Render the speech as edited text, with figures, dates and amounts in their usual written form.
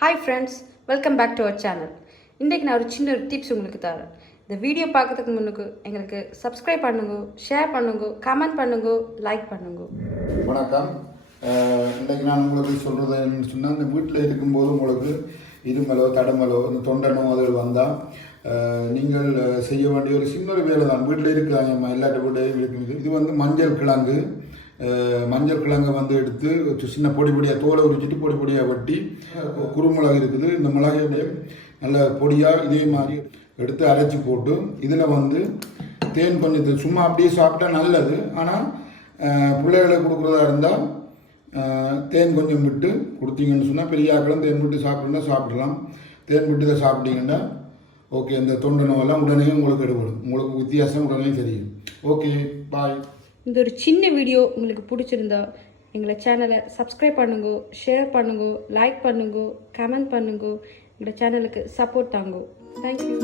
Hi friends, welcome back to our channel. இன்றைக்கு நான் ஒரு சின்ன டிப்ஸ் உங்களுக்கு தரேன். இந்த வீடியோ பார்க்கறதுக்கு முன்னுக்கு எங்களுக்கு சப்ஸ்கிரைப் பண்ணுங்க, ஷேர் பண்ணுங்க, கமெண்ட் பண்ணுங்க, லைக் பண்ணுங்க. வணக்கம். இன்றைக்கு நான் உங்களுக்கு சொல்கிறது என்னன்னு சொன்னால், இந்த வீட்டில் இருக்கும்போது உங்களுக்கு இருமலோ தடமலோ இந்த தொண்டை நோய்கள் வந்தால் நீங்கள் செய்ய வேண்டிய ஒரு சின்ன ஒரு வேலை தான். வீட்டில் இருக்கிறாங்க, எல்லாட்ட வீட்டையும் இருக்குது. இது வந்து மஞ்சள் கிழங்கு வந்து எடுத்து சின்ன பொடி பொடியாக தோலை உரிச்சிட்டு பொடி பொடியாக வெட்டி, குறுமிளகு இருக்குது, இந்த மிளகையுடைய நல்ல பொடியாக இதே மாதிரி எடுத்து அரைச்சி போட்டு இதில் வந்து தேன் கொஞ்சம் சும்மா அப்படியே சாப்பிட்டா நல்லது. ஆனால் பிள்ளைகளுக்கு கொடுக்குறதா இருந்தால் தேன் கொஞ்சம் விட்டு கொடுத்தீங்கன்னு சொன்னால் பெரிய ஆக்களும் தேன் விட்டு சாப்பிடலாம். தேன் விட்டு இதை சாப்பிட்டீங்கன்னா ஓகே, இந்த தொண்டை நோயெல்லாம் உடனே உங்களுக்கு எடுபடும். உங்களுக்கு வித்தியாசம் உடனே தெரியும். ஓகே, பாய். இந்த ஒரு சின்ன வீடியோ உங்களுக்கு பிடிச்சிருந்தா எங்களை சேனலை சப்ஸ்கிரைப் பண்ணுங்க, ஷேர் பண்ணுங்க, லைக் பண்ணுங்க, கமெண்ட் பண்ணுங்க. எங்களோட சேனலுக்கு சப்போர்ட் தாங்க. தேங்க்யூ.